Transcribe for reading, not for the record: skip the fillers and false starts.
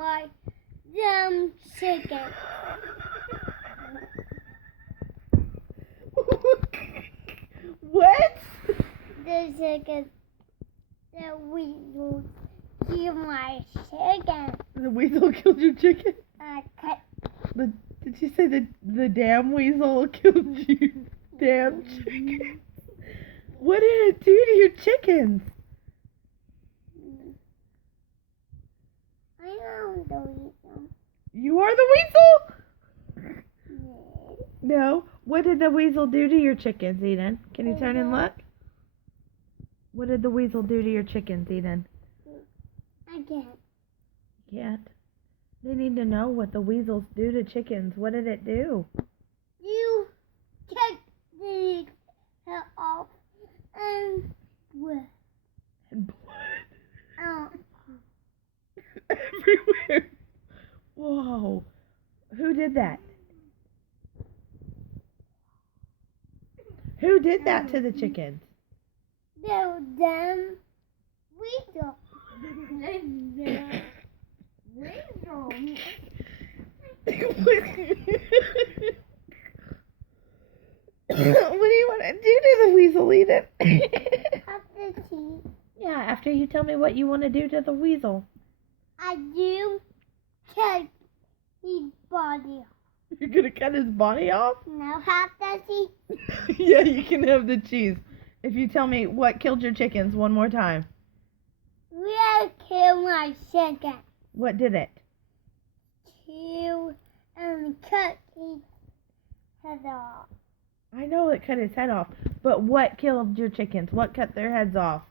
my damn chicken. What? The chicken. The weasel killed my chicken. The weasel killed your chicken? I cut. Did you say the damn weasel killed your damn chicken? What did it do to your chickens? I am the weasel. You are the weasel? No. No. What did the weasel do to your chickens, Eden? Can you turn and look? What did the weasel do to your chickens, Eden? I can't. Can't. They need to know what the weasels do to chickens. What did it do? You take the head off and what? And blood. Oh. Everywhere. Whoa. Who did that? Who did that to the chickens? The damn weasel. Weasel. What do you want to do to the weasel, Eden? Have the teeth. Yeah, after you tell me what you want to do to the weasel. I do take his body off. You're going to cut his body off? Now have the teeth. Yeah, you can have the cheese. If you tell me what killed your chickens one more time. We'll kill my chicken. What did it? Kill and cut his head off. I know it cut his head off, but what killed your chickens? What cut their heads off?